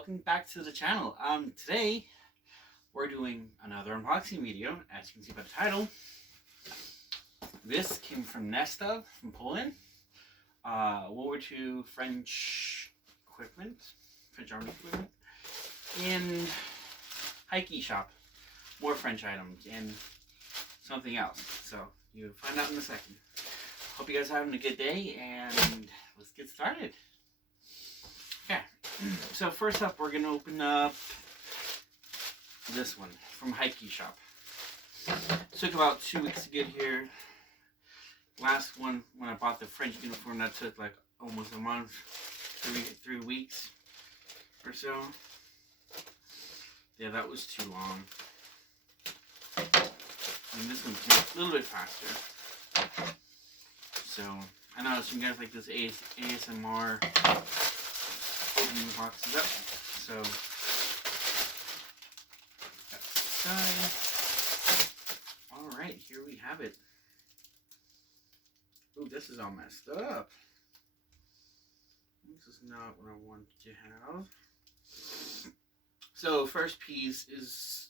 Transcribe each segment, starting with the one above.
welcome back to the channel. Today we're doing another unboxing video. As you can see by the title, this came from Nestof from Poland. World War II French equipment, French Army equipment, and HikiShop, more French items, and something else. So you'll find out in a second. Hope you guys are having a good day, and let's get started. Okay, so first up, we're gonna open up this one from HikiShop. Took about 2 weeks to get here. Last one, when I bought the French uniform, that took like almost a month, three weeks or so. Yeah, that was too long. And this one came a little bit faster. So I know some guys like this ASMR opening the boxes up. So that's the side. Alright, here we have it. Ooh, this is all messed up. This is not what I want to have. So first piece is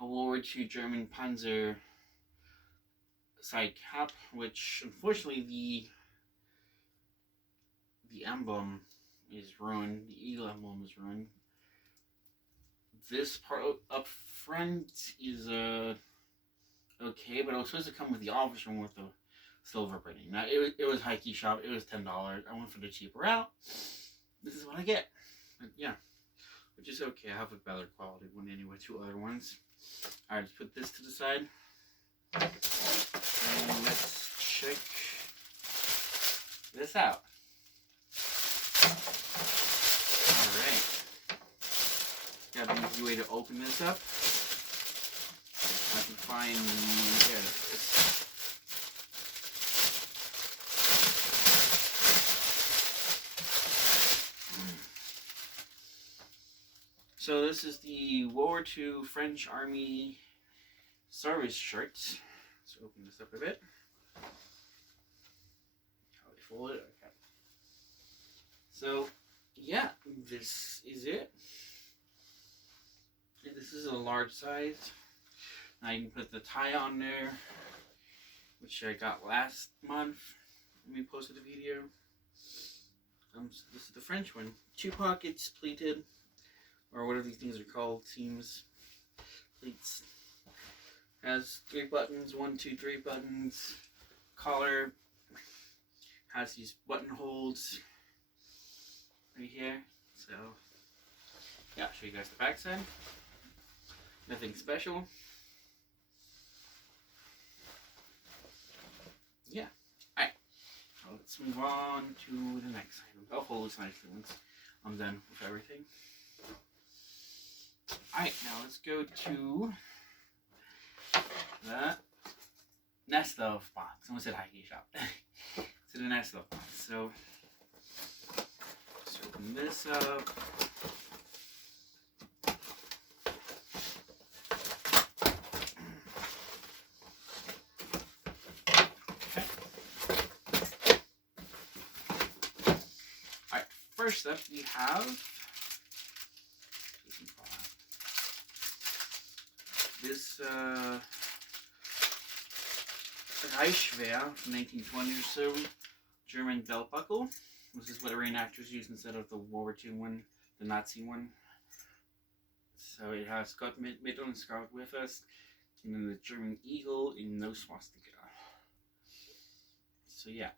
a World War II German Panzer Cap, which unfortunately the emblem is ruined. The eagle emblem is ruined. This part up front is okay, but it was supposed to come with the officer one with the silver printing. Now it was HikiShop. It was $10. I went for the cheaper route. This is what I get. But yeah, which is okay. I have a better quality one anyway. 2 other ones. All right, let's put this to the side. And let's check this out. Alright. Got an easy way to open this up. I can find the... There it is. So this is the World War II French Army service shirt. Let's open this up a bit. How do we fold it? Okay. So, yeah, this is it. And this is a large size. Now you can put the tie on there, which I got last month when we posted the video. So this is the French one. 2 pockets, pleated, or whatever these things are called, seams, pleats. Has 3 buttons, 1, 2, 3 buttons. Collar has these button holds right here. So yeah, I'll show you guys the back side. Nothing special. Yeah. Alright. Let's move on to the next item. I'll hold this nicely once I'm done with everything. Alright, now let's go to the Nestof box. Someone said HikiShop. To the Nestof box. So let's open this up. Okay. Alright, first up we have this Reichswehr from 1920 or so, German belt buckle. This is what reenactors use instead of the World War II one, the Nazi one. So it has Gott mit uns, God with us, and then the German eagle and no swastika. So yeah,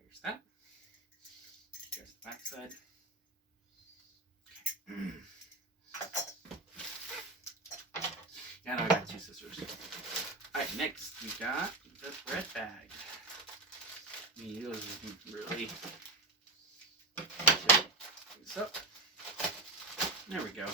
there's that. Here's the back side. Okay. Yeah, no, I got 2 scissors. Alright, next we got the bread bag. I mean, those really shake this up. There we go.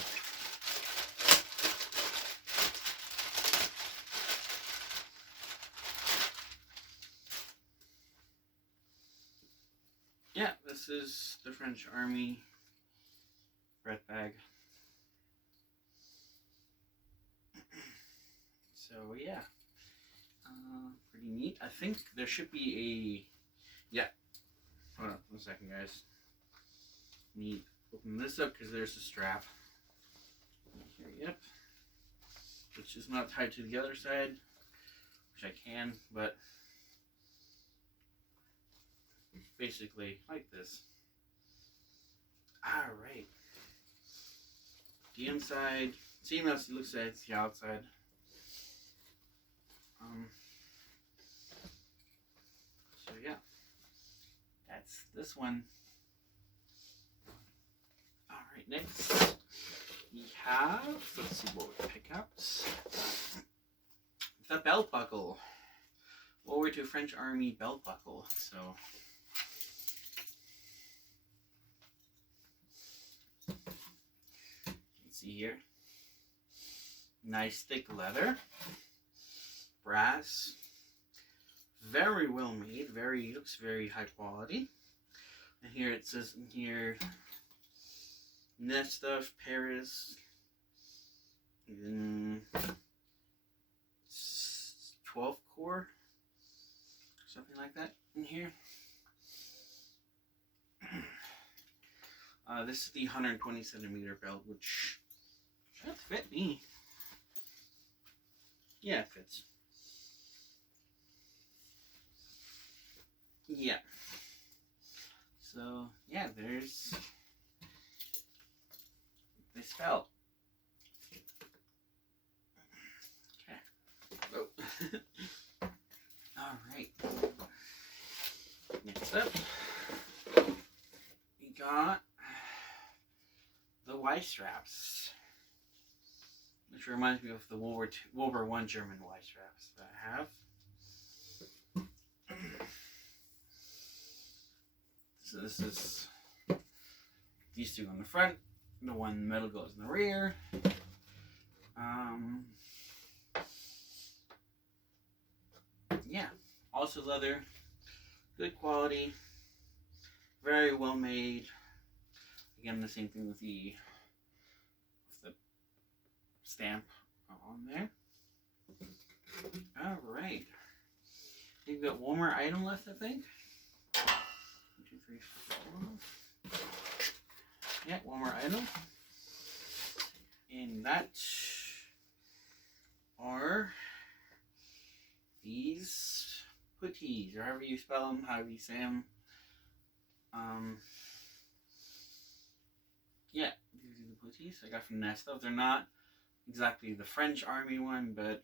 Yeah, this is the French Army bread bag. So yeah, pretty neat. I think there should be a, yeah, hold on 1 second guys. Need Open this up because there's a strap. Here, yep. Which is not tied to the other side, which I can, but basically like this. Alright. The inside, same as it looks like it's the outside. So yeah, that's this one. Alright, next we have, let's see what we pick up. The belt buckle. World War II French Army belt buckle. So you can see here. Nice thick leather. Brass. Very well made. Looks very high quality. And here it says in here Nestof Paris. 12 core. Something like that in here. This is the 120 centimeter belt, which should fit me. Yeah, it fits. Yeah. So, yeah, there's this belt. Okay. Oh. Alright. Next up, we got the Y straps, which reminds me of the World War I German Y straps that I have. So this is these two on the front, the one in the middle goes in the rear. Yeah, also leather, good quality, very well made. Again, the same thing with the stamp on there. Alright. We've got one more item left, I think. 1, 2, 3, 4. Yeah, one more item. And that are these putties, or however you spell them, however you say them. Yeah, these are the putties I got from Nestof. They're not exactly the French Army one, but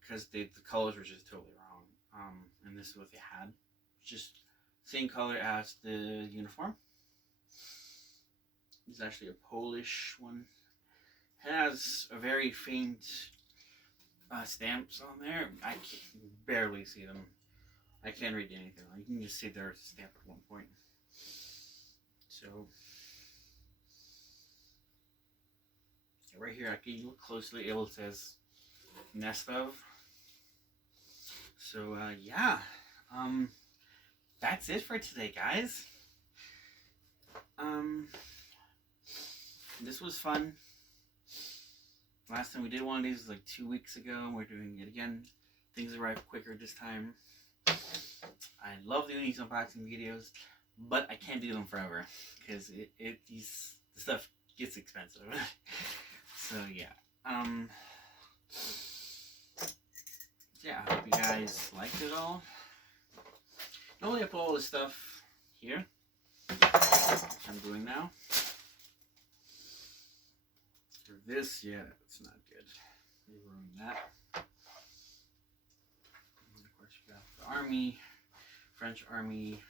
because the colors were just totally wrong. And this is what they had. Just same color as the uniform. It's actually a Polish one. It has a very faint stamps on there. I can barely see them. I can't read anything. You can just see there's a stamp at one point. So right here, I can look closely. It says Nestof. So yeah, that's it for today, guys. This was fun. Last time we did one of these was like 2 weeks ago. We're doing it again. Things arrive quicker this time. I love doing these unboxing videos, but I can't do them forever because the stuff gets expensive. So yeah. Yeah, I hope you guys liked it all. Normally I put all this stuff here, which I'm doing now. For this, yeah, that's not good. We ruined that. And of course, we got the Army, French Army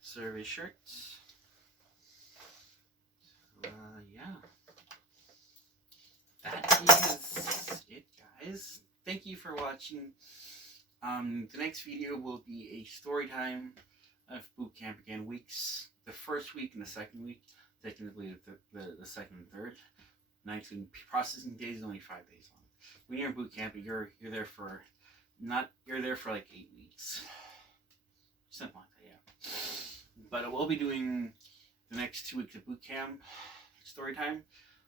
service shirts. So, yeah. That is it, guys. Thank you for watching. The next video will be a story time of boot camp again. Weeks, the first week and the second week. Technically, the second and third. Nights and processing days is only 5 days long. When you're in boot camp, you're there for like 8 weeks, something like that. Yeah. But I will be doing the next 2 weeks of boot camp story time.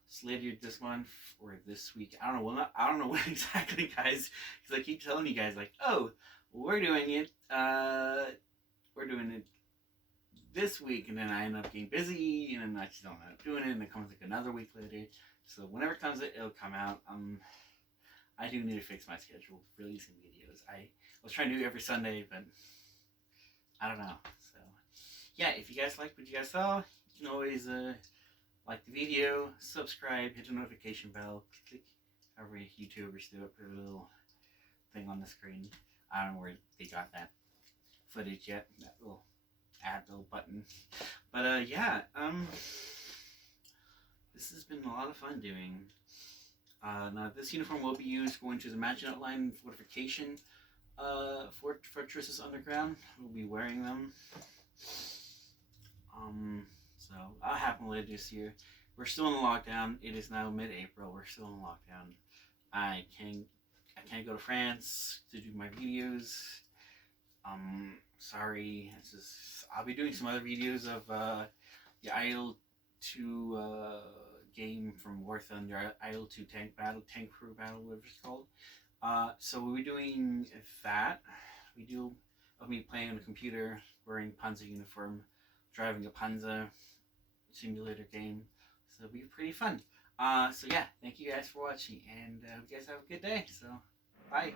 It's later this month or this week. I don't know. Well, I don't know when exactly, guys, because I keep telling you guys like, oh, we're doing it. We're doing it this week, and then I end up getting busy, and then I just don't end up doing it, and it comes like another week later. So whenever it comes, it'll come out. I do need to fix my schedule for releasing videos. I was trying to do it every Sunday, but I don't know. So yeah, if you guys like what you guys saw, you can always like the video, subscribe, hit the notification bell, click every YouTubers do it, put a little thing on the screen. I don't know where they got that footage yet, that little little button. But yeah, this has been a lot of fun doing. Now this uniform will be used going to the Maginot Line fortification Fortresses Underground. We'll be wearing them. So I'll happen later this year. We're still in lockdown. It is now mid-April. We're still in lockdown. I can't go to France to do my videos. Sorry. I'll be doing some other videos of the IL-2 game from War Thunder, IL-2 tank crew battle, whatever it's called. So we'll be doing that. We do of me playing on the computer, wearing Panzer uniform, driving a Panzer simulator game. So it'll be pretty fun. So yeah, thank you guys for watching, and you guys have a good day. So bye.